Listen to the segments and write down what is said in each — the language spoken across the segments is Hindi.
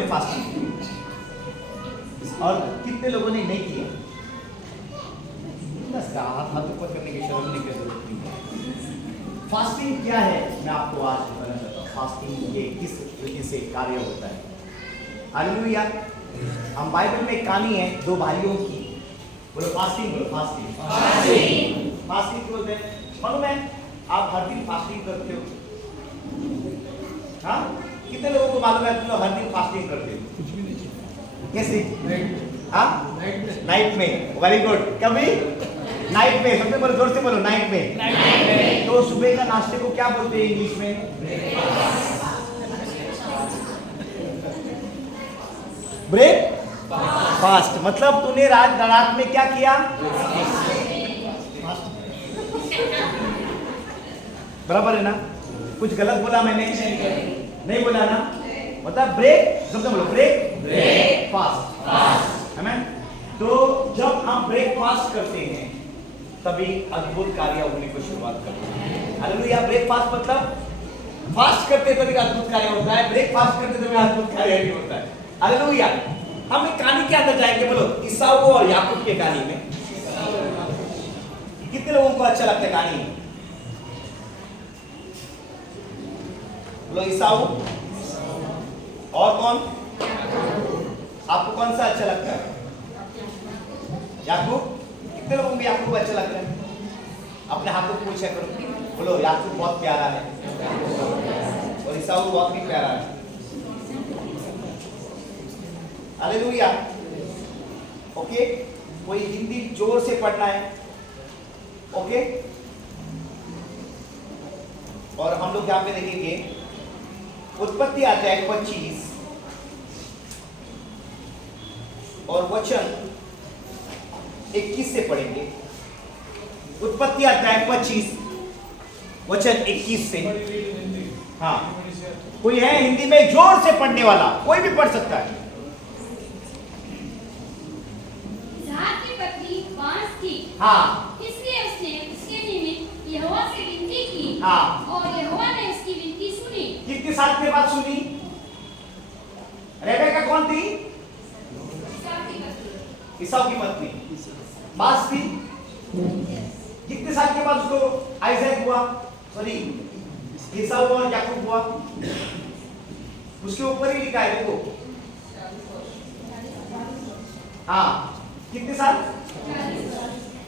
ने फास्टिंग की और कितने लोगों ने नहीं किया? बस हाथ ऊपर करने की शर्म नहीं करते। फास्टिंग क्या है मैं आपको आज बताना चाहता हूँ। फास्टिंग ये किस तरीके से कार्य होता है। हालेलुया। हम बाइबल में एक कहानी है दो भाइयों की। बोलो फास्टिंग, बोलो फास्टिंग। फास्टिंग क्यों बोलते हैं मालूम है? आप हर दिन फास्टिंग करते हो? हाँ, कितने लोगों को मालूम है तुम लोग हर दिन फास्टिंग करते हो? कैसे? हाँ, नाइट में। Very good. कभी नाइट में, सबसे पहले जोर से बोलो नाइट में। तो सुबह का नाश्ते को क्या बोलते हैं इंग्लिश में? Breakfast. मतलब तूने रात में क्या किया? बराबर है ना? कुछ गलत बोला मैंने? नहीं बोला ना? मतलब ब्रेक, सबसे बोलो ब्रेक फास्ट, है ना? तो जब हम ब्रेकफास्ट करते हैं तभी अद्भुत कार्य होने को शुरुआत करते हैं। हालेलुया। ब्रेकफास्ट मतलब फास्ट करते तभी अद्भुत कार्य होता है, ब्रेकफास्ट करते तभी अद्भुत कार्य नहीं होता है। हालेलुया। हम एक कहानी के अंदर जाएंगे। बोलो ईसाऊ और याकूब की कहानी में। कितने लोगों को अच्छा लगता है कहानी? बोलो ईसाऊ और कौन? आपको कौन सा अच्छा लगता है? याकूब। कितने लोगों को याकूब अच्छा लगता है? अपने हाथों को पूछा करो। बोलो याकूब बहुत प्यारा है और ईसाऊ बहुत भी प्यारा है। हालेलुया। ओके, कोई हिंदी जोर से पढ़ना है? ओके, और हम लोग यहाँ पे देखेंगे उत्पत्ति अध्याय 25 और वचन 21 से पढ़ेंगे। उत्पत्ति अध्याय 25 वचन 21 से। हाँ, कोई है हिंदी में जोर से पढ़ने वाला? कोई भी पढ़ सकता है। इसहाक की पत्नी बांस थी। हाँ, इसलिए उसने उसके निमित्त यहोवा से विनती की। हाँ, और यहोवा ने उसकी विनती सुनी। कितने साल के बाद सुनी? रेबेका कौन थी? ईसाऊ की पत्नी। बास थी। कितने साल के बाद उसको आइजैक हुआ, सॉरी ईसाऊ और याकूब हुआ? उसके ऊपर ही लिखा है देखो। हाँ, कितने साल?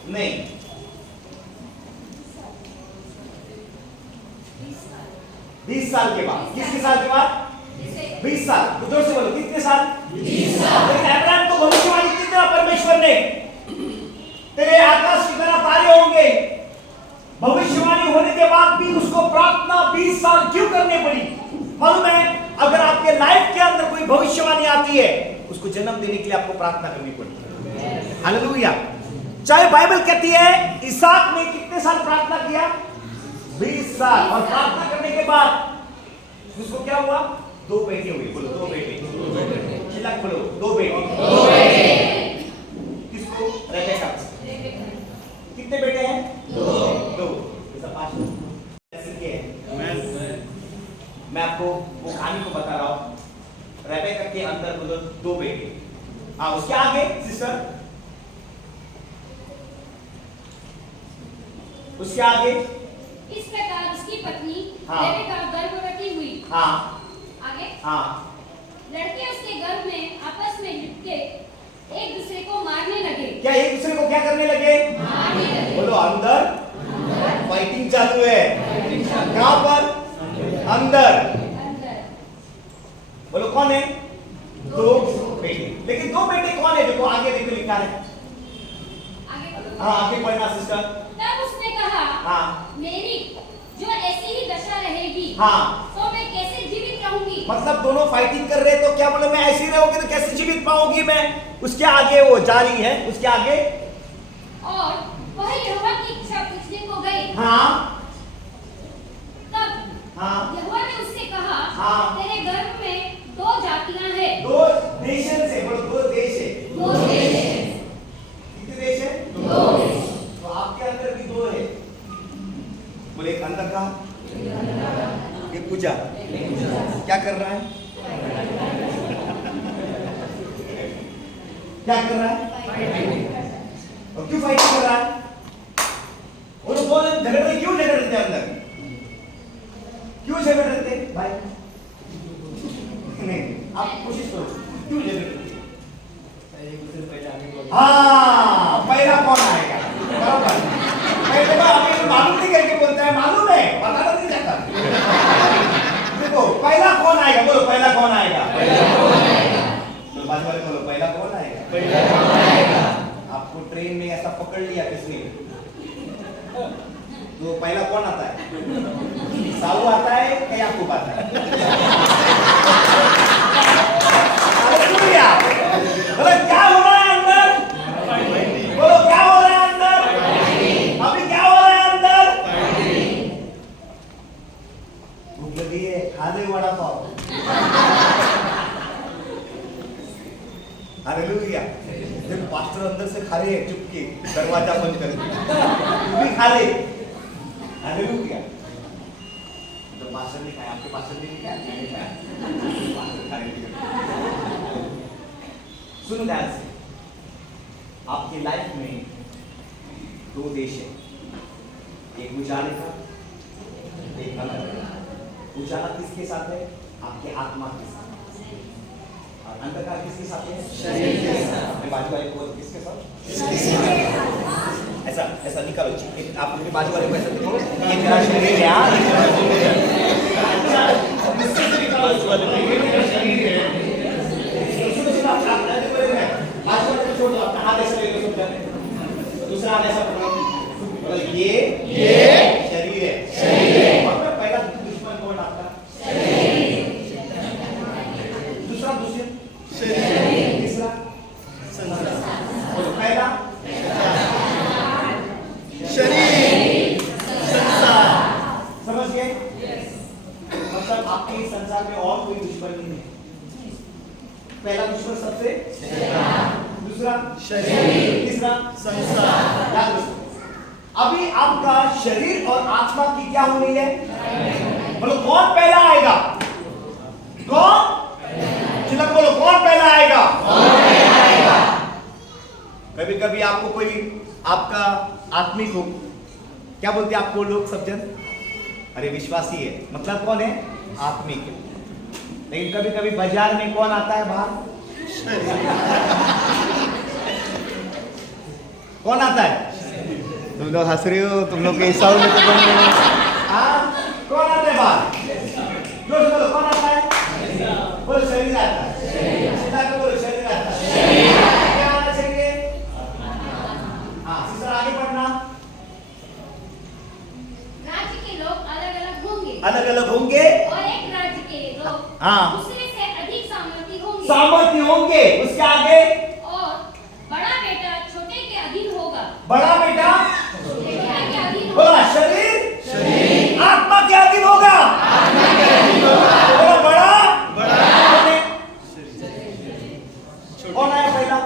नहीं, 20 साल के बाद। कितने साल के बाद? 20 साल। जोर से बोलो कितने साल? 20 साल। लेकिन अब्राहम को भविष्यवाणी की तरह परमेश्वर ने, तेरे आकाश की तरह तारे होंगे, भविष्यवाणी होने के बाद भी उसको प्रार्थना 20 साल क्यों करनी पड़ी? मालूम है, अगर आपके लाइफ के अंदर कोई भविष्यवाणी आती है उसको जन्म देने के लिए आपको प्रार्थना करनी पड़ती है। हालेलुया। चाहे बाइबल कहती है इसहाक ने कितने साल प्रार्थना किया? 20 साल। और प्रार्थना करने के बाद उसको क्या हुआ? 2 बेटे हुए। बोलो 2 बेटे। चिल्ला बोलो 2 बेटे। किसको? रेबेका। कितने बेटे हैं? 2। मैं आपको वो कहानी को बता रहा हूं। रेबेका के अंदर बोलो 2 बेटे। हाँ, उसके आगे सिस्टर, उसके आगे। इस प्रकार उसकी पत्नी हाँ। रेबेका गर्भवती हुई। हाँ, आगे। हाँ, लड़के उसके गर्भ में आपस में लिपटे एक दूसरे को मारने लगे। क्या एक दूसरे को क्या करने लगे? मारने लगे। बोलो अंदर फाइटिंग चालू है। कहां पर? अंदर। बोलो कौन है? 2 बेटे। लेकिन 2 बेटे कौन है? देखो आगे देखो लिखा है। हाँ, आगे पढ़ना सिस्टर। तब उसने कहा, हाँ, मेरी जो ऐसी ही दशा रहेगी, हाँ, तो मैं कैसे जीवित रहूंगी? मतलब दोनों फाइटिंग कर रहे तो क्या बोले मैं ऐसी रहोगी तो कैसे जीवित पाऊंगी मैं? उसके आगे वो जारी है, उसके आगे। और वह यहोवा की इच्छा पूछने को गई। हाँ, तब हाँ, यहोवा ने उससे कहा, हाँ, तेरे गर्भ में 2 जातियां हैं। 2 नेशन से। बोलो 2 देश है। 2 देश हैं। कितने देश है? 2 देश। तो आपके अंदर भी 2 है। बोले एक अंदर का, ये पूजा क्या कर रहा है? क्या कर रहा है? और क्यों फाइट कर रहा है? वो लोग बोल झगड़ रहे, क्यों झगड़ रहे थे अंदर? क्यों झगड़ रहे थे भाई? नहीं, आप कोशिश करो, क्यों झगड़ रहे थे? हाँ, पहला कौन आएगा? बराबर। पहले बार अभी मालूम नहीं करके बोलता है, मालूम है, बताना नहीं चाहता। देखो, पहला कौन आएगा? बोलो, पहला कौन आएगा? तो बाजू वाले बोलो, पहला कौन आएगा? आपको ट्रेन में ऐसा पकड़ लिया किसने? तो पहला कौन आता है? साहू आता है या याकूब आता है? बोलो क्या हो रहा है अंदर? बोलो क्या हो रहा है अंदर? अभी क्या हो रहा है अंदर? भूख लगी है, खा ले वड़ा पाव। हालेलुया। जब पास्टर अंदर से खा रहे हैं चुपके, दरवाजा बंद कर तू भी खा ले। हालेलुया। तो पास्टर ने खाया, आपके पास्टर ने नहीं खाया, मैंने खाया। पास्टर खा रहे। सुनो ध्यान से, आपकी लाइफ में दो देश है, एक उजाले का, एक अंधकार। उजाला किसके साथ है? आपके आत्मा के साथ। और अंधकार किसके साथ है? शरीर के साथ। अपने बाजू वाले को बोलो, किसके साथ? ऐसा ऐसा निकालो, आप अपने बाजू वाले को ऐसा देखो, ये मेरा शरीर है यार। दूसरा हाथ ऐसा पकड़ो, ये शरीर है। और मैं पहला दुश्मन कौन आपका? दूसरा दुश्मन तीसरा पहला शरीर, समझ गए? मतलब आपके संसार में और कोई दुश्मन नहीं है। पहला दुश्मन सबसे, दूसरा शरीर, तीसरा संसार। याद रखो, अभी आपका शरीर और आत्मा की क्या होनी है? बोलो कौन पहला आएगा? कौन? चिल्लाकर बोलो, कौन पहला आएगा? कभी कभी आपको कोई आपका आत्मिक हो, क्या बोलते हैं आपको लोग सब जन? अरे विश्वासी है, मतलब कौन है? आत्मिक। लेकिन कभी कभी बाजार में कौन आता है बाहर? कौन आता है? तुम लोग हंस रहे हो, तुम लोग के हिसाब में तो बन रहे हो। कौन आता है बाहर? जोर से बोलो, कौन आता है? बोलो शरीर आता है। चिल्ला के बोलो, शरीर आता है। क्या आना चाहिए? हाँ, सिस्टर आगे पढ़ना। राज्य के लोग अलग-अलग होंगे। अलग-अलग होंगे। और एक राज्य के लोग हाँ। दूसरे से अधिक सामर्थी होंगे। सामर्थ्य होंगे। उसके आगे? और बड़ा बेटा छोटे के अधीन होगा। बड़ा बेटा छोटे के अधीन होगा। बोला शरीर आत्मा के अधीन होगा। बोला बड़ा कौन आया पहला?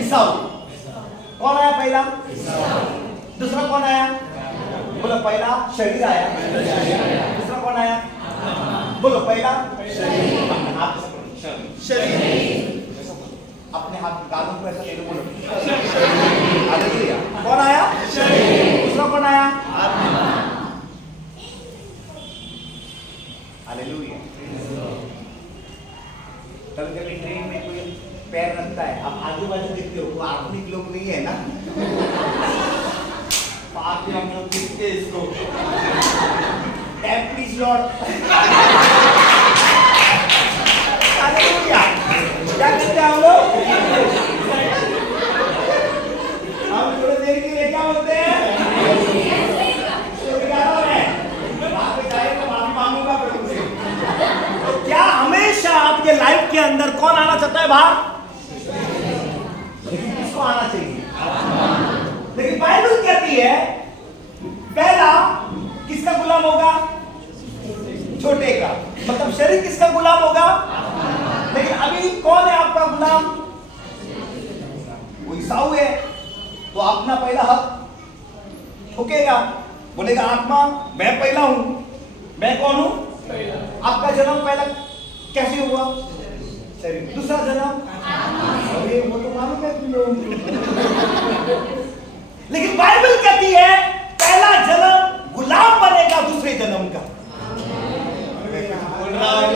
ईसाऊ। कौन आया पहला? दूसरा कौन आया? बोलो पहला शरीर आया। दूसरा कौन आया? बोलो पहला शरीर। अपने हाथ गालों को ऐसा ले लो, बोलो हालेलुया। कौन आया? दूसरा कौन आया? हालेलुया। कभी कभी ट्रेन में कोई पैर रखता है, आप आजू बाजू देखते हो, वो आधुनिक लोग नहीं है ना, पार्क में हम लोग देखते हैं इसको, टैप प्लीज लॉर्ड। हालेलुया। क्या करते हैं हम लोग? हम थोड़ी देर के लिए क्या बोलते हैं? तो क्या हमेशा आपके लाइफ के अंदर कौन आना चाहता है बाहर? लेकिन किसको आना चाहिए? लेकिन बाइबल कहती है पहला किसका गुलाम होगा? छोटे का। मतलब शरीर किसका गुलाम होगा? लेकिन अभी कौन है आपका गुलाम? वो ईसाऊ है, तो अपना पहला हक ठोकेगा, बोलेगा आत्मा मैं पहला हूं। मैं कौन हूं? आपका जन्म पहला कैसे हुआ? शरीर। दूसरा जन्म अरे वो तो मालूम है तुम लोगों को। लेकिन बाइबल कहती है पहला जन्म गुलाम बनेगा दूसरे जन्म का। बोल रहा है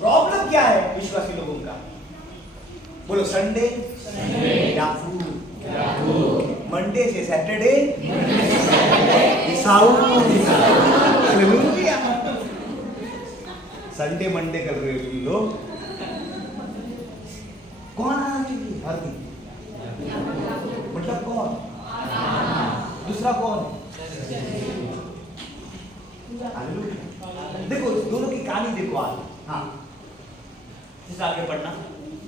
प्रॉब्लम क्या है विश्वासी लोगों का? बोलो संडे याकूब, मंडे से सैटरडे ईसाऊ, संडे मंडे कर रहे हो तुम लोग। कौन आना चाहिए? भारती मतलब कौन? दूसरा कौन? देखो दोनों की कहानी देखो आज। हाँ आगे पढ़ना।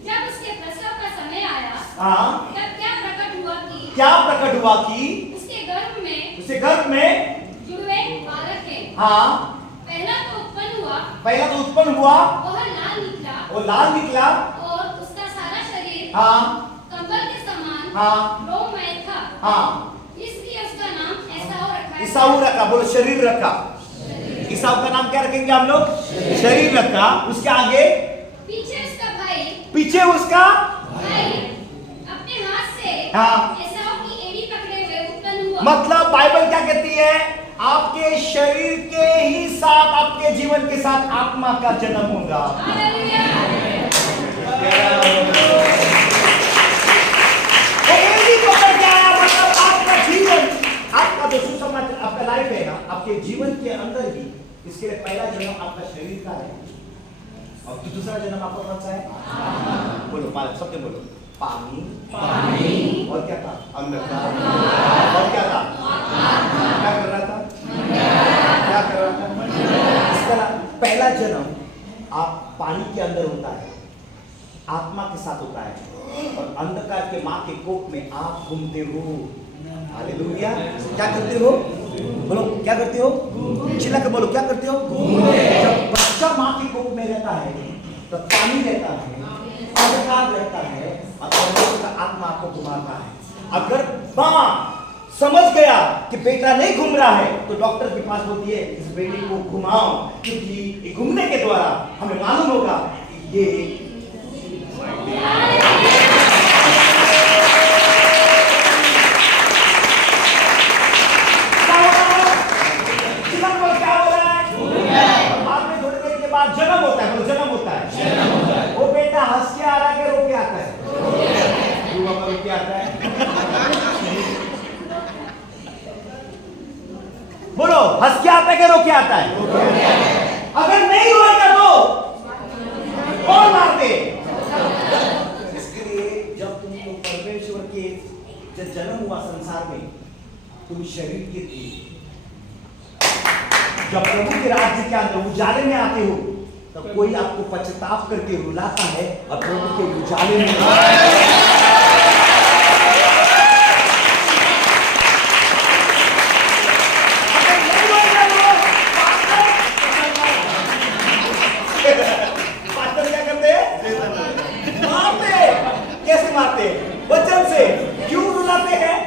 जब उसके प्रसव का समय आया, हाँ तब क्या प्रकट हुआ कि उसके गर्भ में जुड़वे बालक है। हाँ पहला तो उत्पन्न हुआ वो लाल निकला और उसका सारा शरीर हाँ कंबल के समान हाँ रोममय था। हाँ इसलिए उसका नाम एसाऊ रखा है। ईसाऊ रखा। बोलो शरीर रखा। ईसाऊ का नाम क्या रखेंगे हम लोग? शरीर रखा। उसके आगे पीछे उसका भाई अपने हाथ से हाँ एसाऊ की एड़ी पकड़े हुए उत्पन्न हुआ। मतलब बाइबल क्या कहती है? आपके शरीर के ही साथ आपके जीवन के साथ आत्मा का जन्म होगा। एड़ी पकड़ के आया मतलब आपका जीवन, आपका जो सुसमाचार आपका लाइफ है ना, आपके जीवन के अंदर ही इसके लिए पहला जन्म आपका शरीर का है और दूसरा जन्म आपका कौन सा है? बोलो सबके बोलो। पानी और क्या था? अंदर था। और क्या था? क्या कर रहा था? इसका पहला जन्म आप पानी के अंदर होता है, आत्मा के साथ होता है और अंधकार के माँ के कोप में आप घूमते हो। हालेलुया। क्या करते हो? बोलो क्या करते हो? चिल्ला के बोलो क्या करते हो? जब बच्चा माँ की कोख में रहता है तो पानी रहता है, अंधकार रहता है और परमेश्वर का आत्मा आपको घुमाता है। अगर माँ समझ गया कि बेटा नहीं घूम रहा है तो डॉक्टर के पास बोलती है इस बेटे को घुमाओ, क्योंकि घूमने के द्वारा हमें मालूम होगा कि ये जन्म होता है। जन्म होता है। वो बेटा हंस के आ रहा है कि रो के आता है? रो के आता है। बोलो हंस के आता है कि रो के आता है? अगर नहीं रोएगा तो कौन मारते? इसके लिए जब तुमको परमेश्वर के जब जन्म हुआ संसार में तुम शरीर के थे, जब प्रभु के राज्य के अंदर उजाले में आते हो तो कोई आपको पश्चाताप करके रुलाता है और प्रभु के उजाले में पास्टर क्या करते हैं? मारते। कैसे मारते? वचन से। क्यों रुलाते हैं?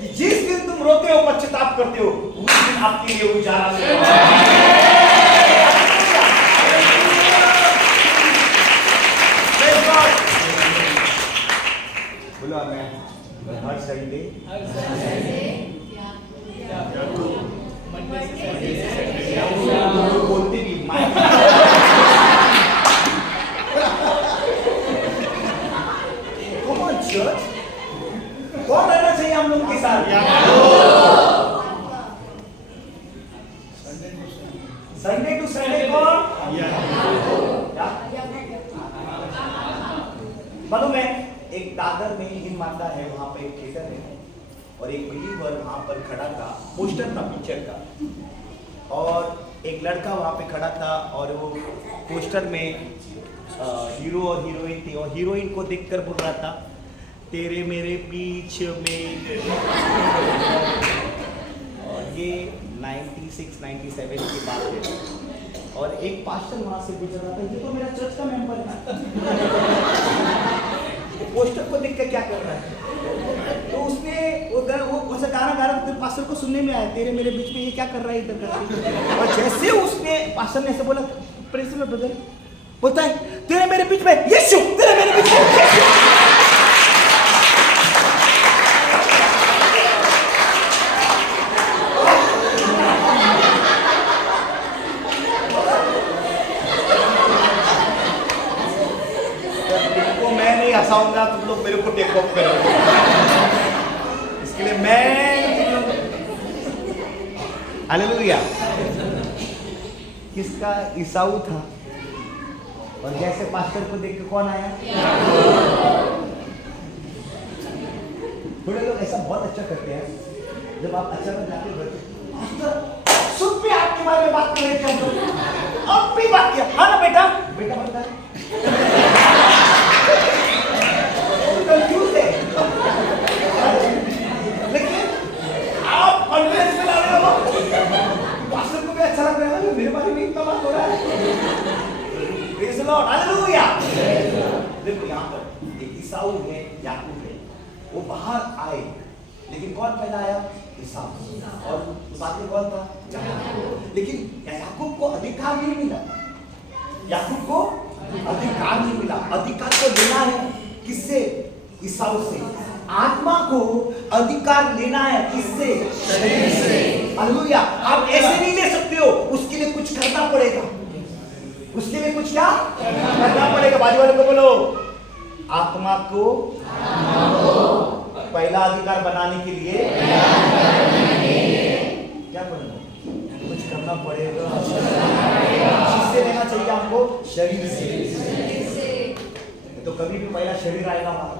कि जिस दिन तुम रोते हो पश्चाताप करते हो उस दिन आपके लिए उजाला बोला। मैं हर संडे बोलते भी कौन रहना चाहिए हम लोग के साथ? संडे टू संडे कौन? मालूम है एक दादर में हिंद माता है, वहां पे एक थिएटर है और एक बिलीवर वहां पर खड़ा था, पोस्टर था पिक्चर का और एक लड़का वहां पे खड़ा था और वो पोस्टर में हीरो और हीरोइन थी और हीरोइन को देखकर बोल रहा था तेरे मेरे बीच में। और ये 96-97 की बात है और एक पास्टर वहां से गुजर रहा था, ये तो मेरा चर्च का मेंबर है। पोस्टर को देख के क्या कर रहा है? तो उसने वो ऐसा गाना गा रहा तो पास्टर को सुनने में आया, तेरे मेरे बीच में ये क्या कर रहा है इधर करके। और जैसे उसने पास्टर ने ऐसे बोला, प्रेज द लॉर्ड ब्रदर, बोलता है तेरे मेरे बीच में यीशु, तेरे मेरे बीच में यीशु। तुमको मैं नहीं हंसाऊंगा, तुम लोग मेरे को टेक ऑफ करोगे, इसके लिए मैं हालेलुया। किसका? ईसाऊ था। और जैसे पास्टर को देख के कौन आया? थोड़े लोग ऐसा बहुत अच्छा करते हैं, जब आप अचानक जाके बोलते पास्टर सुन भी आपके बारे में बात कर रहे थे हम लोग, अब भी बात किया, हाँ ना बेटा, बेटा बनता है कंफ्यूज है, लेकिन आप कॉन्फिडेंस में ला रहे हो, पास्टर को भी अच्छा लग रहा है, मेरे बारे में इतना बात हो रहा है। Praise the Lord, hallelujah. देखो यहाँ पर एक ईसाऊ है, याकूब है, वो बाहर आए, लेकिन कौन पहला आया? ईसाऊ। और बाद में कौन था? याकूब। लेकिन याकूब को अधिकार नहीं मिला, याकूब को अधिकार नहीं मिला। अधिकार को लेना है किससे? ईसाऊ से। आत्मा को अधिकार लेना है किससे? शरीर से। हालेलुया। आप ऐसे नहीं ले सकते हो, उसके लिए कुछ करना पड़ेगा, उसके लिए कुछ क्या करना पड़ेगा। बाजू वाले को बोलो, आत्मा को पहला अधिकार बनाने के लिए क्या पड़ेगा? कुछ करना पड़ेगा। किससे लेना चाहिए हमको? शरीर से। तो कभी भी पहला शरीर आएगा बाहर।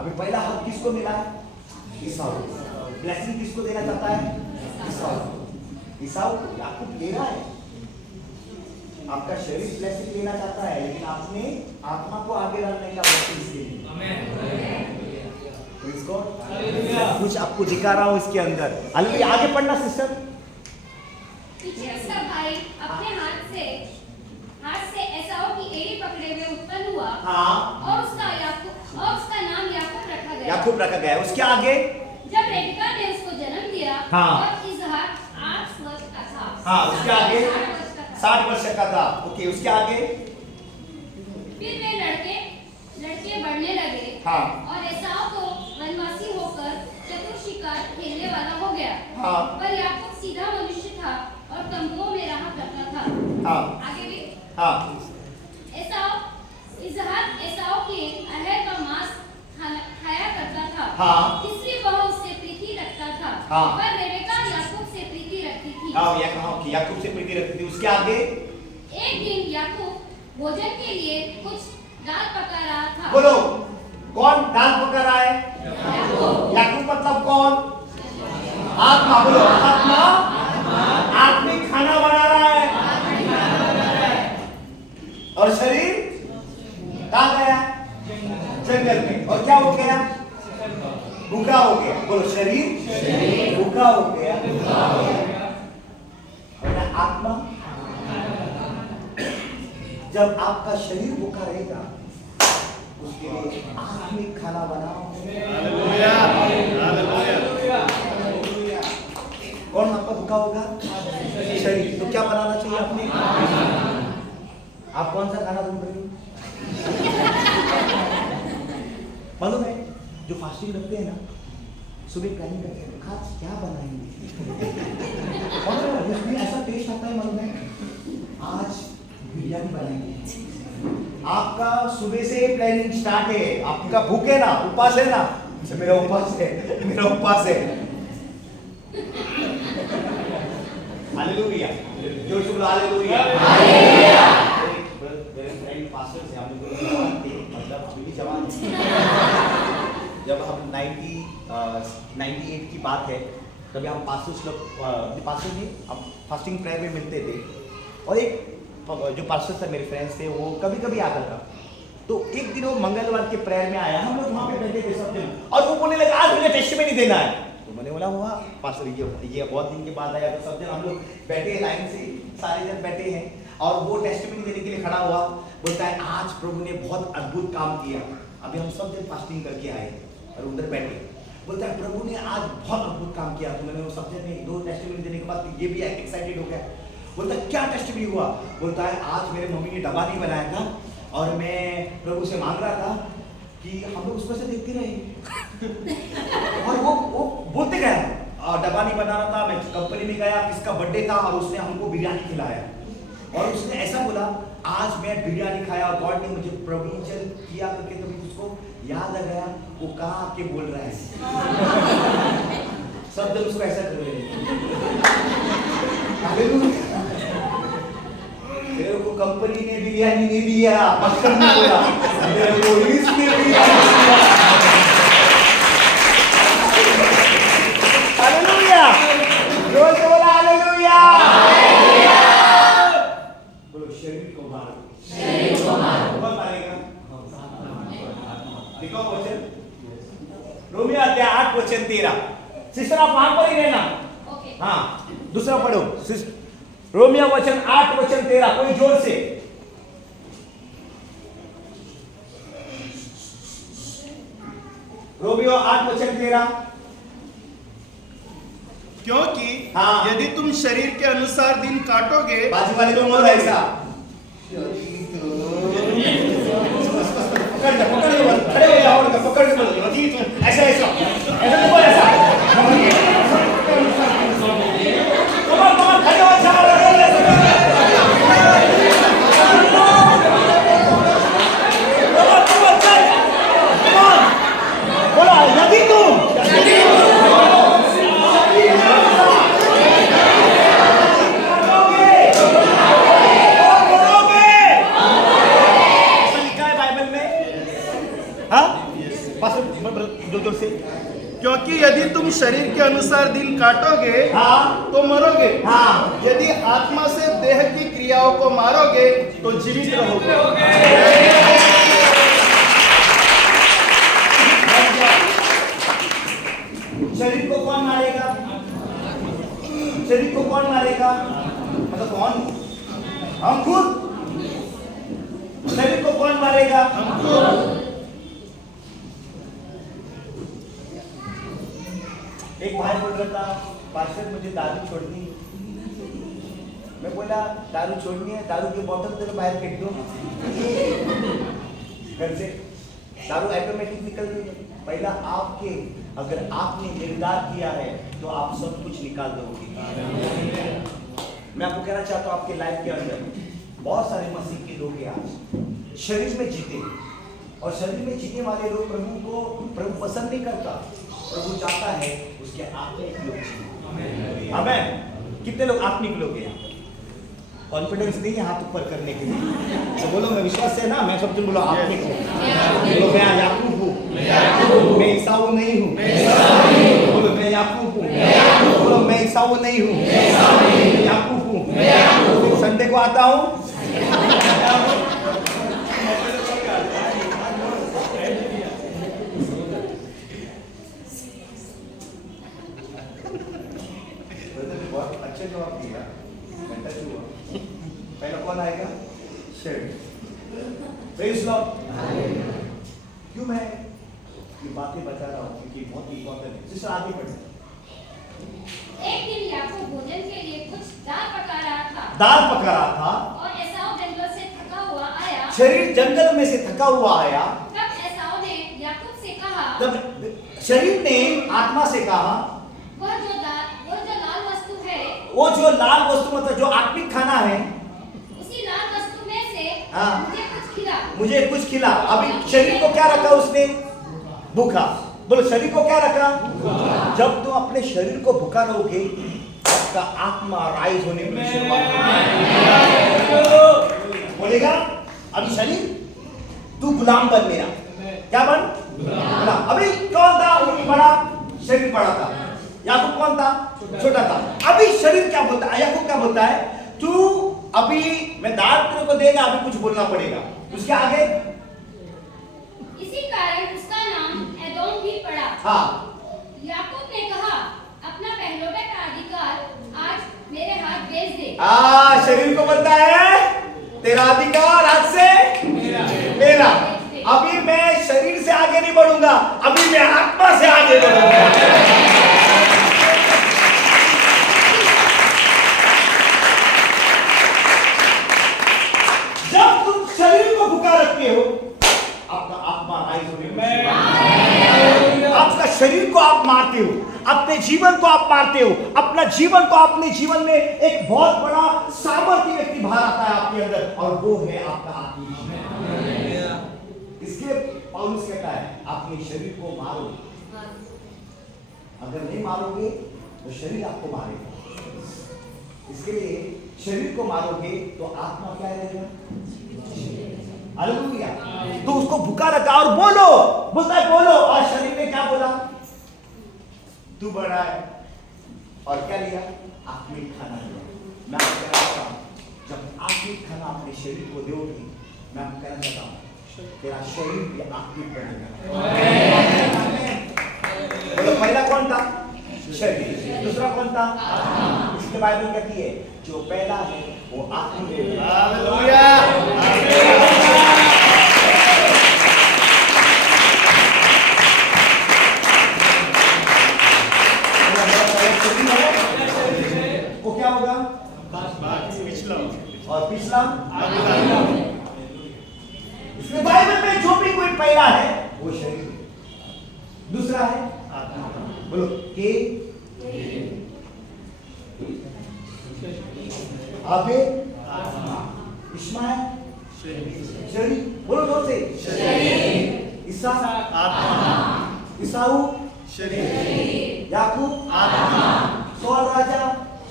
अभी पहला हक किसको मिला है? ईसाऊ। ब्लेसिंग किसको देना चाहता है? ईसाऊ। ईसाऊ याकूब ले रहा है, आपका शरीर ब्लेसिंग लेना चाहता है, लेकिन आपने आत्मा को आगे रखने का ब्लेसिंग के लिए। इसको कुछ आपको दिखा रहा हूं इसके अंदर। हालेलुया। आगे पढ़ना सिस्टर। पीछे उसका भाई अपने हाथ से एसाऊ की एड़ी पकड़े हुए उत्पन्न हुआ। हाँ। और उसका नाम याकूब रखा गया। याकूब रखा गया। उसके आगे जब रेबेका ने उसको जन्म दिया, हाँ। और इज़हाक 8 वर्ष का था। हाँ, उसके आगे 60 वर्ष का था। ओके, उसके आगे फिर वे लड़के बढ़ने लगे। हाँ। और एसाऊ तो वनवासी होकर चतुर शिकार खेलने वाला हो गया। हाँ। पर याकूब सीधा मनुष्य था और तंबुओं में रहा करता था। हाँ। आगे भी हाँ। इज़हाक एसाऊ के अहर का मांस खाया करता था। हाँ। इसलिए वह उससे प्रीति रखता था। हाँ। पर रेबेका याकूब से प्रीति रखती थी। हाँ, याकूब से प्रीति रखती थी। उसके आगे एक दिन याकूब भोजन के लिए कुछ दाल पका रहा था। बोलो, कौन दाल पका रहा है? याकूब मतलब कौन? आत्मा। बोलो, आत्मा आत्मिक खाना बना रहा है। और शरीर कहाँ गया? जंगल में। और क्या हो गया? भूखा हो गया। बोलो, शरीर भूखा हो गया। और आत्मा, जब आपका शरीर भूखा रहेगा, उसके लिए आत्मिक खाना बनाओ। हालेलुया। कौन आपका भूखा होगा? शरीर। तो क्या बनाना चाहिए आपने? आप कौन सा खाना ढूंढ रहे हो? मालूम है, जो फास्टिंग रखते हैं ना, सुबह प्लानिंग करते हैं आज क्या बनाएंगे, और उसमें ऐसा टेस्ट आता है, मालूम है, आज बिरयानी बनाएंगे। आपका सुबह से प्लानिंग स्टार्ट है, आपका भूख है ना, उपवास है ना, मेरा उपवास है, मेरा उपवास है। हालेलुया। जोर से बोलो हालेलुया। हालेलुया। मेरे फ्रेंड पास्टर से हम लोग जवान थे, मतलब अभी भी जवान हैं। जब हम 98 की बात है, तभी हम पास्टर्स लोग हम फास्टिंग प्रेयर में मिलते थे, और एक जो पास्टर था, मेरे फ्रेंड्स थे, वो कभी कभी आता था। तो एक दिन वो मंगलवार के प्रेयर में आया, हम लोग वहाँ पे बैठे थे सब दिन, और वो बोलने लगा आज मुझे टेस्टिमनी देना है। तो मैंने बोला हुआ पास्टर ये बहुत दिन के बाद आया, तो सब दिन हम लोग बैठे लाइन से, सारे जन बैठे हैं, और वो टेस्टिमनी देने के लिए खड़ा हुआ, बोलता है आज प्रभु ने बहुत अद्भुत काम किया, अभी हम सब दिन फास्टिंग करके आए और उधर बैठे। बोलता है प्रभु ने आज बहुत अद्भुत काम किया। तो मैंने वो सब्जेक्ट में 2 टेस्टिमनी देने के बाद ये भी एक्साइटेड हो गया। बोलता है क्या टेस्टिमनी हुआ? बोलता है आज मेरे मम्मी ने डब्बा नहीं बनाया था और मैं प्रभु से मांग रहा था कि हम लोग उसमें से देखते रहे और वो बोलते गए डब्बा नहीं बना रहा था। मैं कंपनी में गया, किसका बर्थडे था और उसने हमको बिरयानी खिलाया और उसने ऐसा बोला आज मैं बिरयानी खाया और गॉड ने मुझे प्रोविजन किया करके। कभी उसको याद आ गया वो कहाँ आके बोल रहा है। सब जन उसको ऐसा कर रहे हैं। मेरे को कंपनी ने बिरयानी नहीं दिया, मक्खन नहीं बोला, मेरे को इसने बिरयानी दिया। हालेलुया, जोर से बोला हालेलुया। बोलो शरीर को मारो, शरीर को मारो। कौन मारेगा? देखो वचन रोमियो अध्याय 8 वचन 13। सिस्टर आप वहां पर ही रहना। हाँ दूसरा पढ़ो रोमियो वचन 8 वचन 13। कोई जोर से। रोमियो 8 वचन 13। क्योंकि हाँ। यदि तुम शरीर के अनुसार दिन काटोगे, बाजू वाले को बोल ऐसा पकड़ जा, पकड़ जा, खड़े हो जाओ, पकड़ के बोलो ऐसा ऐसा ऐसा बोल ऐसा। कमर खड़े हो जाओ। बोला यदि तुम से क्योंकि यदि तुम शरीर के अनुसार दिन काटोगे हाँ। तो मरोगे, हाँ। यदि आत्मा से देह की क्रियाओं को मारोगे तो जीवित रहोगे। शरीर को कौन मारेगा? शरीर को कौन मारेगा? मतलब कौन? हम खुद। शरीर को कौन मारेगा? हम खुद। एक भाई बोल रहा था पास्टर मुझे दारू छोड़नी है। मैं बोला दारू छोड़नी है, दारू की बोतल तेरे बाहर फेंक दो घर से। दारू ऑटोमेटिक निकल गई। पहला आपके अगर आपने निर्धार किया है तो आप सब कुछ निकाल दोगे। मैं आपको कहना चाहता हूँ आपके लाइफ के अंदर बहुत सारे मसीह के लोग हैं आज शरीर में जीते और शरीर में जीने वाले लोग प्रभु पसंद नहीं करता। प्रभु चाहता है उसके आत्मिक लोग जिए। आमेन। कितने लोग आत्मिक लोग हैं? कॉन्फिडेंस नहीं है हाथ ऊपर करने के लिए तो बोलो मैं विश्वास से ना, मैं सब तुम बोलो आत्मिक हूँ। बोलो मैं याकूब हूँ, मैं ईसाऊ नहीं हूँ। बोलो मैं याकूब हूँ। बोलो मैं ईसाऊ नहीं हूँ, मैं याकूब हूँ। संडे को आता हूँ। अच्छा जवाब दिया। पहला कौन आएगा? शरीर। Praise Lord. क्यों मैं ये बातें बता रहा हूँ? क्योंकि बहुत इंपॉर्टेंट है। सिस्टर आगे बढ़े। एक दिन याकूब भोजन के लिए कुछ दाल पका रहा था। दाल पका रहा था और एसाव जंगल से थका हुआ आया। शरीर जंगल में से थका हुआ आया। तब एसाव ने याकूब से कहा, तब शरीर ने आत्मा से कहा वह जो लाल वस्तु है, वो जो लाल वस्तु मतलब जो आत्मिक खाना है, उसी लाल वस्तु में से हाँ। मुझे कुछ खिला। मुझे कुछ खिला। अभी शरीर को क्या रखा उसने? भूखा। बोलो शरीर को क्या रखा? जब तुम अपने शरीर को भूखा रहोगे आपका आत्मा राइज होने में शुरुआत बोलेगा अभी शरीर तू गुलाम बन मेरा। क्या बन? गुलाम। अभी कौन था? बड़ा शरीर बड़ा था। याकूब कौन था? छोटा था। अभी शरीर क्या बोलता है? याकूब क्या बोलता है? तू अभी मैं दाल तेरे को देगा, अभी कुछ बोलना पड़ेगा। उसके आगे इसी कारण उसका नाम एदोम भी पड़ा। हाँ। याकूब ने कहा, अपना पहलौठा का अधिकार आज मेरे हाथ भेज दे। शरीर को बोलता है तेरा अधिकार आज से मेरा। अभी मैं शरीर से आगे नहीं बढ़ूंगा, अभी मैं आत्मा से आगे बढ़ूंगा। आप मारते हो, अपने जीवन को आप मारते हो, अपना जीवन को अपने जीवन में एक बहुत बड़ा सामर्थ्य व्यक्ति बाहर आता है आपके अंदर, और वो है आपका आत्मिक जीवन। इसलिए पौलुस कहता है अपने शरीर को मारो, अगर नहीं मारोगे तो शरीर आपको मारेगा। इसके लिए शरीर को मारोगे तो आत्मा क्या रहेगा? हालेलुया। तो उसको भूखा रखा और बोलो, बोलता है बोलो, और शरीर ने क्या बोला? तू बड़ा है, और क्या लिया? आत्मिक खाना लिया। मैं आपको कहना चाहता हूं, जब आत्मिक खाना अपने शरीर को दोगे, मैं आपको कहना चाहता हूं तेरा शरीर भी आत्मिक बनेगा। बोलो, पहला कौन था? शरीर। दूसरा कौन था? इसलिए बाइबल कहती है जो पहला है वो आत्मिक है। हालेलुया। वो क्या होगा? पिछला और पिछला। इसलिए बाइबल में जो भी कोई पहला है वो शरीर है, दूसरा है बोलो के, आगे इस्माइल शरीर, बोलो जोर से शरीर, ईसा ईसाऊ शरीर, याकूब आत्मा, सौल राजा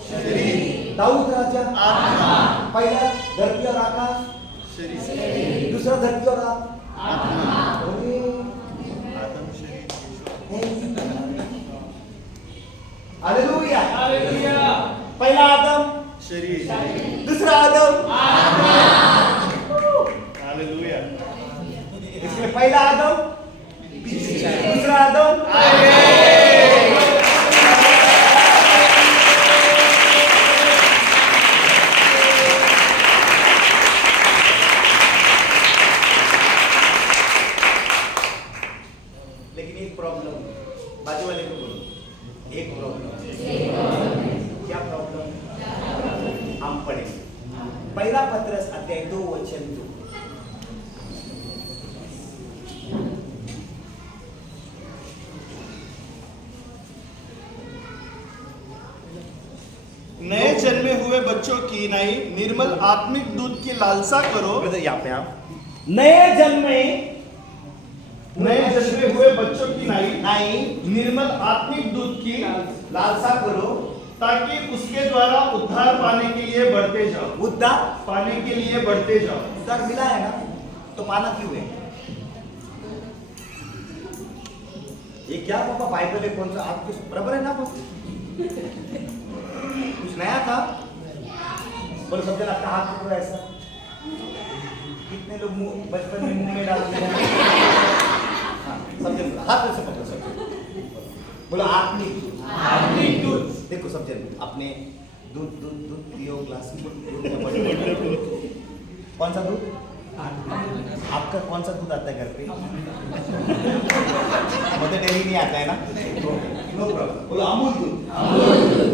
शरीर, दाऊद राजा आत्मा, पहला धरती और आकाश, शरीर, दूसरा धरती और आत्मा, हालेलुया। हालेलुया। पहला आदम शरीर, दूसरा आदम, हालेलुया। इसलिए पहला आदम, दूसरा आदम, लेकिन एक प्रॉब्लम, बाजू वाले को बोलो, एक प्रॉब्लम। क्या प्रॉब्लम? हम पढ़ेंगे पहला पत्रस अध्याय 2 वचन 2। नए जन्मे हुए बच्चों की नई निर्मल आत्मिक दूध की लालसा करो। यहाँ पे आप नए जन्मे हुए बच्चों की नई निर्मल आत्मिक दूध की लालसा करो, ताकि उसके द्वारा उद्धार पाने के लिए बढ़ते जाओ। उद्धार पाने के लिए बढ़ते जाओ। उद्धार मिला है ना, तो पाना क्यों है? ये क्या पापा बाइबल है? कौन सा आपके बराबर है ना? कुछ नया था? बोलो सब जन अपना हाथ पकड़ो ऐसा। कितने लोग मुंह बचपन में मुंह में डालते हैं? हाँ, सब जन हाथ में से पकड़ो सब जन। बोलो आत्मिक दूध। देखो सब जन अपने दूध दूध दूध पियो, ग्लास में दूध। कौन सा दूध? आपका कौन सा दूध आता है घर पे? मुझे डेली नहीं आता है ना, नो प्रॉब्लम। बोलो अमूल दूध।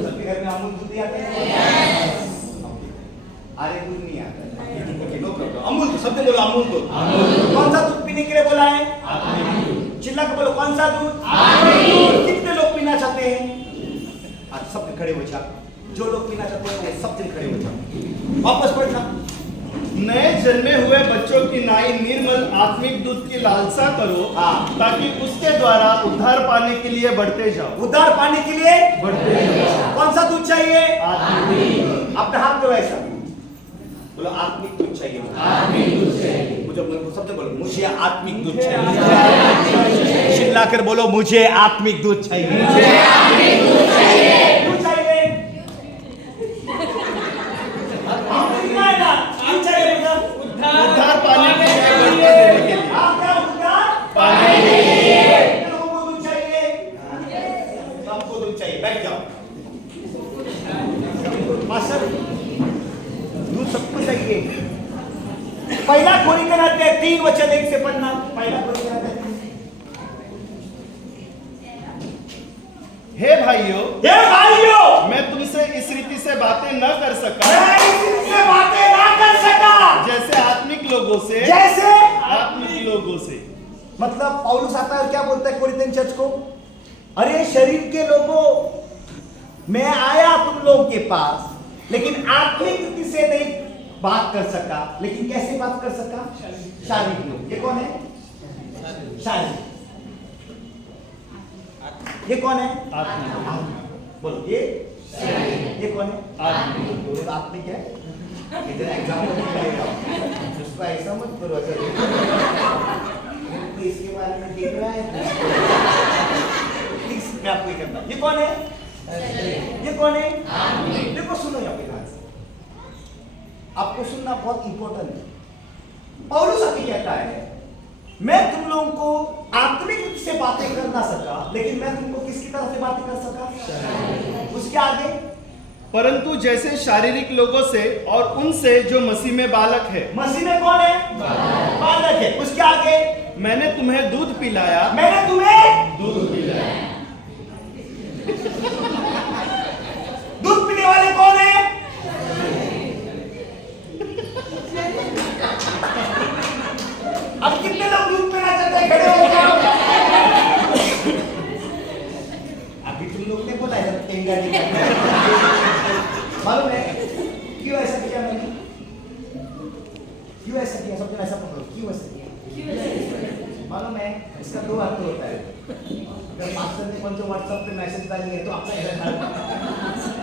सबके घर में अमूल दूध ही आता है? आर्य दूध नहीं आता है, नो प्रॉब्लम। अमूल दूध, सबसे बोलो अमूल दूध। कौन सा दूध पीने के लिए बोला है? चिल्ला के बोलो कौन सा दूध? कितने लोग पीना चाहते हैं? आज सब खड़े हो जाओ, जो लोग पीना चाहते हैं वो सब दिन खड़े हो जाओ। वापस पढ़ना। नए जन्मे हुए बच्चों की नई निर्मल आत्मिक दूध की लालसा करो, ताकि उसके द्वारा उद्धार पाने के लिए बढ़ते जाओ। उद्धार पाने के लिए बढ़ते जाओ। कौन सा दूध चाहिए? आत्मिक। अपना हाथ करो ऐसा, बोलो आत्मिक दूध चाहिए। आत्मिक दूध चाहिए। मुझे सबसे बोलो मुझे आत्मिक दूध चाहिए। चिल्ला कर बोलो मुझे आत्मिक दूध चाहिए। मुझे आत्मिक दूध चाहिए। क्यों चाहिए? उद्धार पाने के लिए, बढ़ते देने के लिए। आप क्या उद्धार पाने के लिए। कितने लोगों को दूध चाहिए? सबको दूध चाहिए। बैठ जाओ मास्टर, दूध सबको चाहिए। पहला कोरिन्थियन अध्याय 3 वचन 1 से पढ़ना। पहला कोरिन्थियन अध्याय 3। हे भाइयों, मैं तुमसे इस रीति से बातें न कर सका, जैसे आत्मिक लोगों से। मतलब पौलुस आता है और क्या बोलता है कोरिन्थियन चर्च को? अरे शरीर के लोगों, मैं आया तुम लोगों के पास, लेकिन आत्मिक रीति से नहीं बात कर सका। लेकिन कैसे बात कर सका? शारीरिक लोग। ये कौन है? शारीरिक। ये कौन है? आत्मा। बोलो ये कौन है? दोनों तो आत्मिक है। इधर एग्जाम्पल ले रहा हूं, उसको ऐसा मत करो। तो इसके बारे में देख रहा है, प्लीज मैं आपको ये करता। ये कौन है? ये कौन है? देखो सुनो यहाँ पे ध्यान से, आपको सुनना बहुत इंपॉर्टेंट है। पौलुस अभी कहता है, मैं तुम लोगों को आत्मिक रूप से बातें कर ना सका, लेकिन मैं तुमको किसकी तरह से बातें कर सका? उसके आगे, परंतु जैसे शारीरिक लोगों से और उनसे जो मसीह में बालक है। मसीह में कौन है? बालक है। उसके आगे, मैंने तुम्हें दूध पिलाया। मैंने तुम्हें दूध पिलाया। दूध पीने वाले कौन है? अब कितने लोग दूध पीना चाहते हैं? खड़े हो जाओ। अभी तुम लोग ने बोला है टेंगा मालूम है क्यों ऐसा किया मैंने? क्यों ऐसा किया? सबने ऐसा पकड़ो, क्यों ऐसा किया? मालूम है इसका दो अर्थ होता है। अगर मास्टर ने कौन से व्हाट्सएप पे मैसेज डालेंगे तो आपका इधर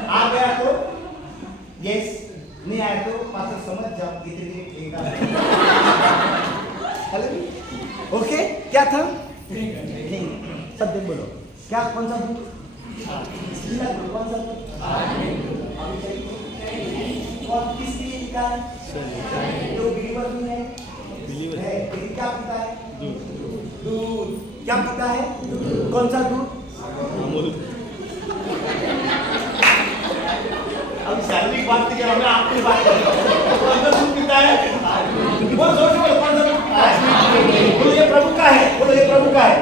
आ गया तो यस, नहीं आया तो मास्टर समझ जाओ इतने हेलो ओके। क्या था? सब दिन बोलो क्या? कौन सा बुक? कौन सा बुक? कौन किस लिए लिखा है? जो बिलीवर भी है, लेकिन क्या पीता है? दूध। क्या पीता है? कौन सा दूध? अब शारीरिक बात की जगह में आपकी बात कर रहा हूं। कौन सा दूध पीता है? बोलो जोर से बोलो, कौन सा दूध पीता है? बोलो ये प्रभु का है। बोलो ये प्रभु का है।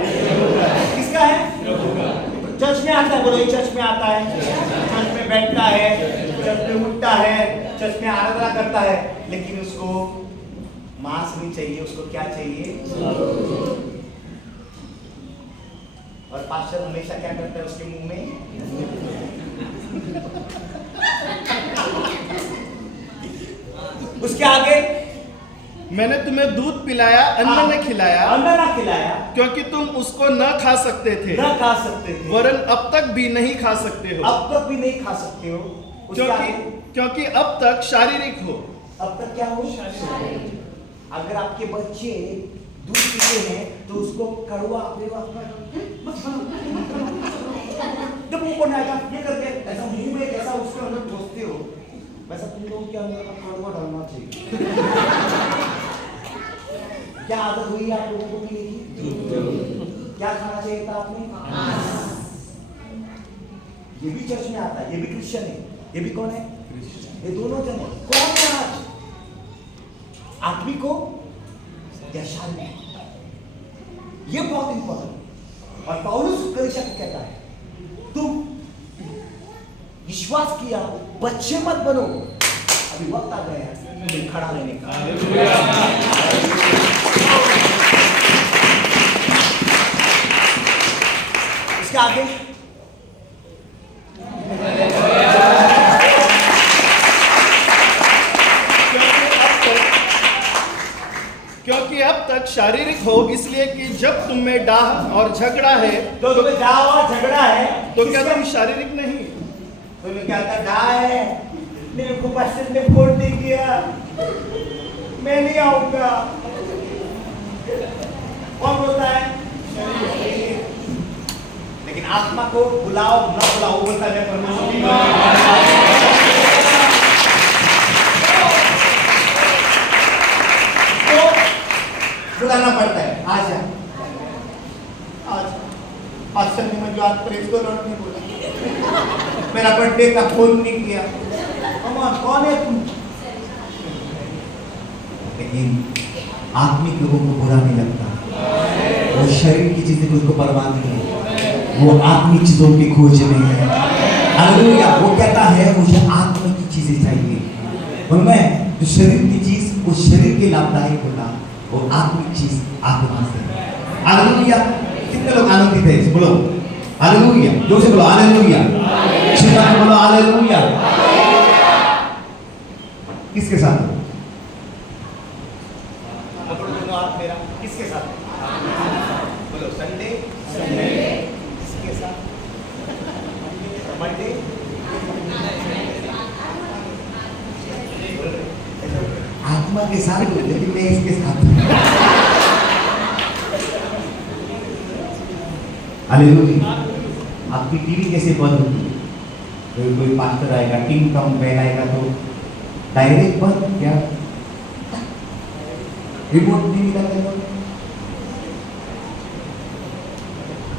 किसका है? चर्च में आता है। बोलो ये चर्च में आता है, चर्च में बैठता है, चर्च में उठता है, चर्च में आराधना करता है, लेकिन उसको मांस नहीं चाहिए। उसको क्या चाहिए? और पास्टर हमेशा क्या करता है उसके मुंह में? उसके आगे, मैंने तुम्हें दूध पिलाया, अन्न न खिलाया। अन्न न खिलाया क्योंकि तुम उसको न खा सकते थे, न खा सकते थे, वरन अब तक भी नहीं खा सकते हो। अब तक भी नहीं खा सकते हो। क्योंकि अब तक शारीरिक हो। अब तक क्या हो? अगर आपके बच्चे दूध पीते हैं तो उसको कड़वा जब मुंह को आएगा ये करके ऐसा मुंह में जैसा उसके अंदर ठोसते हो, वैसा तुम लोगों के अंदर कड़वा डालना चाहिए। क्या आदत हुई आप लोगों को पीने की? क्या खाना चाहिए था आपने? ये भी चर्च में आता है, ये भी क्रिश्चियन है। ये भी कौन है? ये दोनों जन है। कौन है आज? आत्मिक हो या शारीरिक? ये बहुत इंपॉर्टेंट। और पौलुस कलीसिया को कहता है, तुम विश्वास किया, बच्चे मत बनो। अभी वक्त आ गया है खड़ा रहने का। इसके आगे क्योंकि अब तक शारीरिक हो, इसलिए कि जब तुम में डाह और झगड़ा है तो तुम्हें डाह और झगड़ा है तो क्या तुम शारीरिक नहीं? तुम्हें क्या था? डाह है, मेरे को पास्टर ने फोन नहीं किया, मैं नहीं आऊंगा। कौन बोलता है? लेकिन आत्मा को बुलाओ न बुलाओ बोलता है परमेश्वर। बुलाना पड़ता है। आजा पास्टर ने मुझे आज प्रेस को लौट नहीं बोला, मेरा बर्थडे का फोन नहीं किया। कौन है तुम? लेकिन आत्मिक लोगों को बुरा नहीं लगता। वो शरीर की चीजें उसको परवाह नहीं है, वो आत्मिक चीजों की खोज में है। हालेलुया। वो कहता है मुझे आत्मा की चीजें चाहिए। और मैं जो शरीर की चीज वो शरीर के लाभदायक होता, वो आत्मिक चीज आत्मा से। हालेलुया। कितने लोग आनंदित है? बोलो हालेलुया, जोर से बोलो हालेलुया, चिल्ला के बोलो हालेलुया। किसके साथ? पकड़ो दोनों हाथ मेरा, किसके साथ? बोलो संडे, किसके साथ? मंडे, आत्मा के साथ, लेकिन मैं इसके साथ। हालेलुया। आपकी टीवी कैसे बंद होती है? कोई पास्टर आएगा, टिंग टॉन्ग बेल आएगा तो डायरेक्ट बंद क्या? रिमोट नहीं मिला क्या?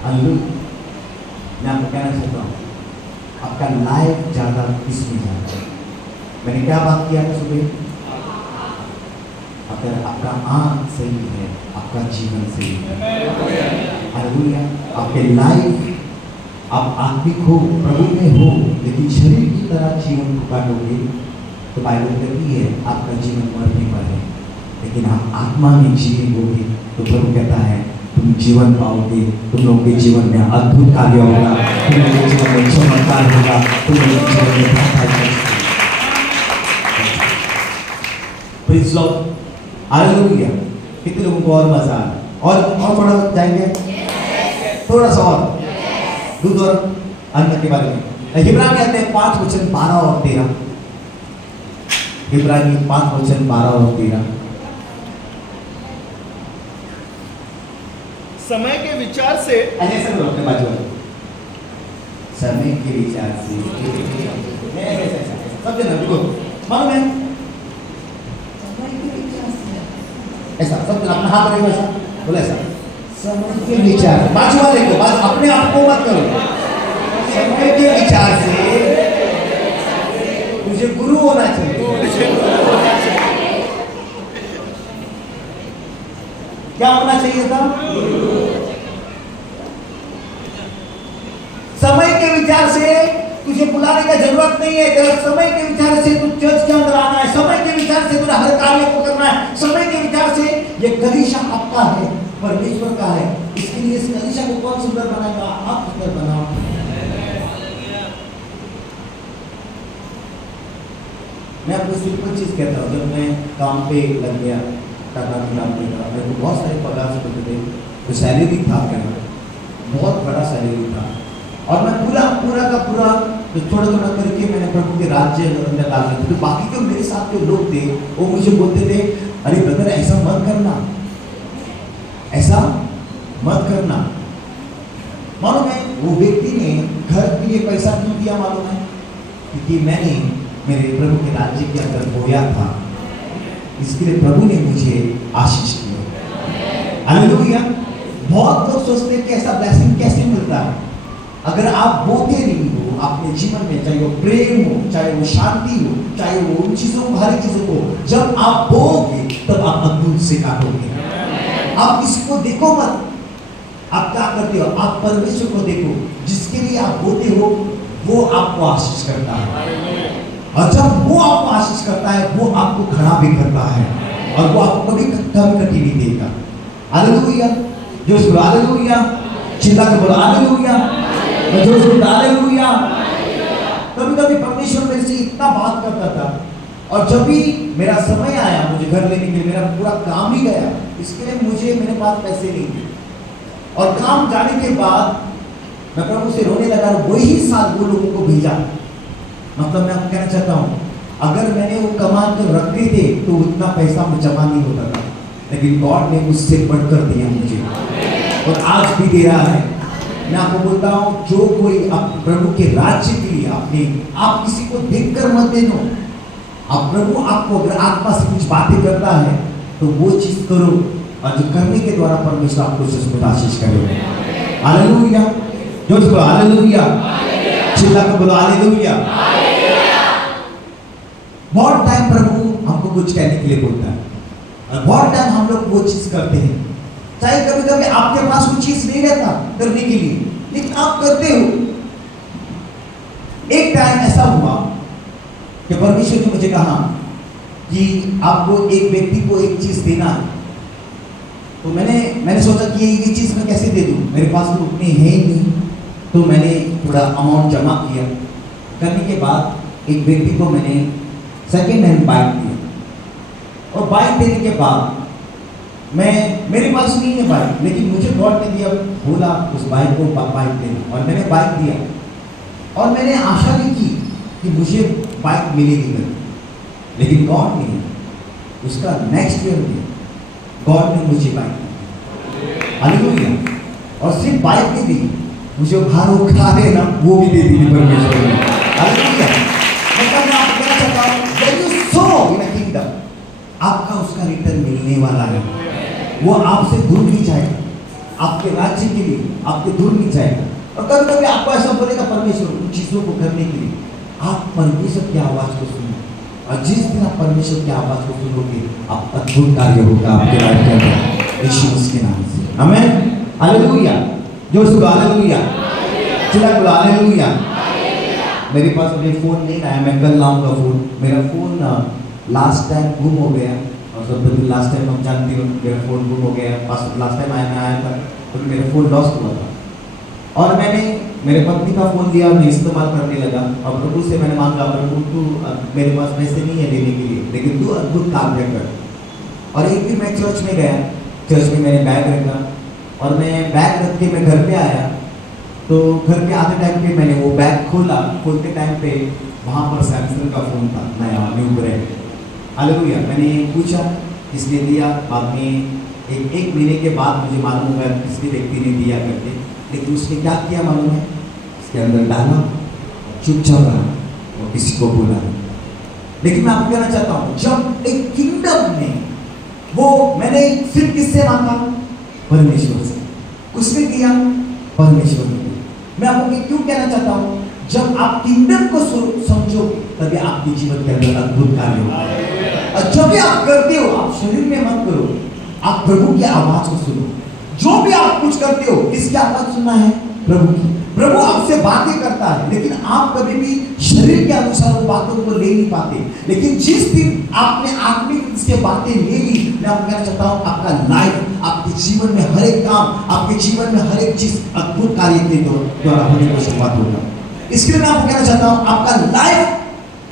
हालेलुया। मैं आपको कहना चाहता हूँ, आपका लाइफ ज्यादा किसमें जाता है? मैंने क्या बात किया था सुबह? अगर आपका आंख सही है, आपका जीवन सही है। हालेलुया। आपके लाइफ, आप आत्मिक हो, प्रभु में हो, लेकिन शरीर की तरह जीवन को काटोगे तो बाइबल कहती है आपका जीवन मरने पर है, लेकिन आप आत्मा में जिएंगे तो प्रभु कहता है तुम जीवन पाओगे। तुम लोगों के जीवन में अद्भुत कार्य होगा, तुम लोगों के जीवन में चमत्कार होगा, तुम लोगों के जीवन में प्रेज़ लॉर्ड। हालेलुया। कितने लोगों को और मजा आया? और थोड़ा जाएंगे, थोड़ा सा और दूध और अन्न के बारे में। इब्रानी कहते हैं 5:12 और 13। इब्रानी 5:12 और 13। समय के विचार से ऐसे सब लोग अपने बाजू वाले। समय के विचार से सब जना देखो मालूम है, समय के विचार से ऐसा सब अपना हाथ रखो, ऐसा बोला, ऐसा समय के विचार। बाजू वाले को बाजू, अपने आप को मत करो। समय के विचार से तुझे गुरु होना चाहिए। क्या होना चाहिए था? समय के विचार से तुझे बुलाने का जरूरत नहीं है। तेरा समय के विचार से तू चर्च के अंदर आना है, समय के विचार से तुझे हर कार्य को करना है, समय के विचार से ये कलीसिया आपका है, परमेश्वर का है। इसके लिए इस कलीसिया को कौन सुंदर बनाएगा? आप सुंदर बनाओ। मैं आपको सिंपल चीज कहता हूँ, जब मैं काम पे लग गया, मेरे को बहुत सारे पगार से मिलते थे, तो सैलरी था मेरा, बहुत बड़ा सैलरी था, और मैं पूरा का पूरा तो थोड़ा करके मैंने प्रभु के राज्य अंदर डाल दिया। तो बाकी जो मेरे साथ के लोग थे वो मुझे बोलते थे, अरे ब्रदर ऐसा मत करना, ऐसा मत करना। मालूम है वो व्यक्ति ने घर के लिए पैसा क्यों दिया मालूम है? क्योंकि मैंने मेरे प्रभु के राज्य के अंदर बोया था, इसके लिए प्रभु ने मुझे आशीष दिया। हालेलुया। बहुत लोग सोचते हैं कि ऐसा ब्लेसिंग कैसे मिलता है? अगर आप बोते नहीं हो अपने जीवन में, चाहे वो प्रेम हो, चाहे वो शांति हो, चाहे वो उन चीजों को, हर चीजों को जब आप बोगे तब आप अद्भुत से काटोगे। आप इसको देखो मत, आप क्या करते हो? आप परमेश्वर को देखो, जिसके लिए आप बोते हो वो आपको आशीष करता है, और जब वो आपको आशीष करता है वो आपको खड़ा भी करता है, और वो आपको कभी कटी नहीं देगा। हालेलुया। जो बोलो हालेलुया, चिल्ला के बोलो हालेलुया, जो बोलो हालेलुया। कभी परमेश्वर मेरे से इतना बात करता था, और जब भी मेरा समय आया मुझे घर लेने के लिए, मेरा पूरा काम ही गया, इसके लिए मेरे पास पैसे नहीं थे, और काम जाने के बाद मैं प्रभु से रोने लगा। वही साल वो लोगों को भेजा। मतलब मैं आपको कहना चाहता हूँ, अगर मैंने वो कमा कर रखे थे तो उतना पैसा मुझे जमा नहीं होता था, लेकिन गॉड ने उससे बढ़कर दिया मुझे, और आज भी दे रहा है। मैं आपको बोलता हूँ, जो कोई प्रभु के राज्य के लिए आप किसी को देखकर मत देनो। आप प्रभु आपको अगर आत्मा से कुछ बातें करता है तो वो चीज करो, और जो करने के द्वारा परमेश्वर आपको उससे आशीष करेगा। हालेलुया। जो बोलो हालेलुया, चिल्ला के बोलो हालेलुया। बहुत टाइम प्रभु हमको कुछ कहने के लिए बोलता है, और बहुत टाइम हम लोग वो चीज करते हैं, चाहे कभी आपके पास कुछ चीज नहीं रहता करने के लिए, लेकिन आप करते हो। एक टाइम ऐसा हुआ कि परमेश्वर ने मुझे कहा कि आपको एक व्यक्ति को एक चीज देना है। तो मैंने सोचा कि ये चीज मैं कैसे दे दूं, मेरे पास तो उतनी है ही नहीं। तो मैंने थोड़ा अमाउंट जमा किया। करने के बाद एक व्यक्ति को मैंने सेकेंड हैंड बाइक दी, और बाइक देने के बाद मेरे पास नहीं है बाइक, लेकिन मुझे गॉड ने दिया, बोला उस बाइक को बाइक देना, और मैंने बाइक दिया। और मैंने आशा नहीं की कि मुझे बाइक मिलेगी नहीं, लेकिन गॉड ने उसका नेक्स्ट ईयर में गॉड ने मुझे बाइक दी। हालेलुया। और सिर्फ बाइक नहीं दी, मुझे भार उठाने ना वो भी दे दी परमेश्वर ने। हालेलुया। मतलब मैं आपको कहना चाहता हूँ, when you sow in a kingdom, आपका उसका रिटर्न मिलने वाला है। वो आपसे दूर नहीं जाएगा, आपके राज्य के लिए आपके दूर नहीं जाएगा। और कभी कभी आपको ऐसा बोलेगा परमेश्वर उन चीजों को करने के लिए, आप परमेश्वर की आवाज को सुनो, और जिस दिन आप परमेश्वर की आवाज को सुनोगे, आप अद्भुत कार्य होगा आपके लाइफ के अंदर, यीशु मसीह के नाम से। आमीन। हालेलुया। जोर से बोलो हालेलुया। चिल्ला बोलो हालेलुया। मेरे पास अभी फोन नहीं आया, मैं कल लाऊंगा फोन। मेरा फोन लास्ट टाइम गुम हो गया, और सब लास्ट टाइम हम जानते हो मेरा फोन गुम हो गया। लास्ट टाइम आया था तो मेरा फोन लॉस्ट हुआ था, और मैंने मेरे पत्नी का फोन दिया, मैं इस्तेमाल करने लगा, और प्रभु से मैंने मांगा, प्रभु तू मेरे पास पैसे नहीं है देने के लिए, लेकिन तू अद्भुत काम कर। और एक दिन मैं चर्च में गया, चर्च में मैंने बैग रखा, और मैं बैग रख के मैं घर पे आया, तो घर के आधे टाइम पे मैंने वो बैग खोला, खोलते टाइम पे वहाँ पर सैमसंग का फ़ोन था, नया न्यू ब्रांड। हालेलुया। मैंने पूछा किसने दिया, बाद में एक महीने के बाद मुझे मालूम हुआ किसी व्यक्ति ने दिया करके, लेकिन उसने क्या किया मालूम है, इसके अंदर डाला, चुपचाप रहा और किसी को बोला नहीं। लेकिन मैं आपको कहना चाहता हूँ, जब एक किंगडम में वो मैंने सिर्फ किससे मांगा, परमेश्वर से, उसने दिया, परमेश्वर ने दिया। मैं आपको क्यों कहना चाहता हूँ, जब आप किंगडम को समझोगे तभी आपके जीवन के अंदर अद्भुत कार्य होगा। और जब भी आप करते हो, आप शरीर में मत करो, आप प्रभु की आवाज को सुनो। जो भी आप कुछ करते हो, किसकी आवाज सुनना है, प्रभु की। प्रभु आपसे बातें करता है, लेकिन आप कभी भी शरीर के अनुसार उन बातों को ले नहीं पाते। लेकिन जिस दिन आपने आत्मिक से बातें ले ली, मैं आपको कहना चाहता हूँ, आपका लाइफ, आपके जीवन में हर एक काम, आपके जीवन में हर एक चीज अद्भुत कार्य के द्वारा होने की शुरुआत होगा। इसके लिए मैं आपको कहना चाहता हूँ, आपका लाइफ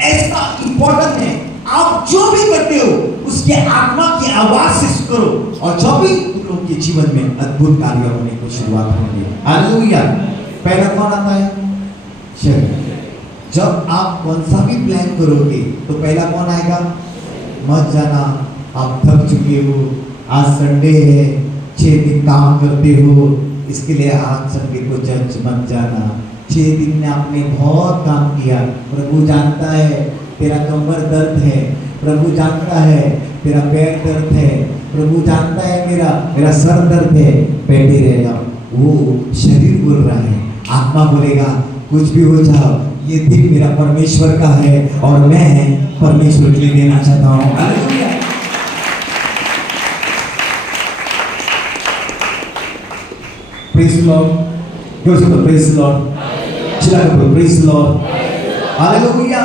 ऐसा इंपॉर्टेंट है, आप जो भी करते हो उसके आत्मा की आवाज से करो, और जो भी तुम लोग के जीवन में अद्भुत कार्य होने की शुरुआत होंगे। हालेलुया। पहला कौन आता है, शरीर। जब आप कौन सा भी प्लान करोगे तो पहला कौन आएगा, मत जाना, आप थक चुके हो, आज संडे है, 6 दिन काम करते हो, इसके लिए आज संडे को चर्च मत जाना। 6 दिन में आपने बहुत काम किया, प्रभु जानता है तेरा कमर दर्द है, प्रभु जानता है तेरा पैर दर्द है, प्रभु जानता है मेरा सर दर्द है, बैठे रह जाओ। वो शरीर बोल रहा है, आत्मा बोलेगा कुछ भी हो जाओ, ये दिन मेरा परमेश्वर का है और मैं परमेश्वर के लिए देना चाहता हूँ। हालेलुया। Praise the Lord. जोर से बोलो प्रेज़ द लॉर्ड। चिल्ला के बोलो प्रेज़ द लॉर्ड। हालेलुया।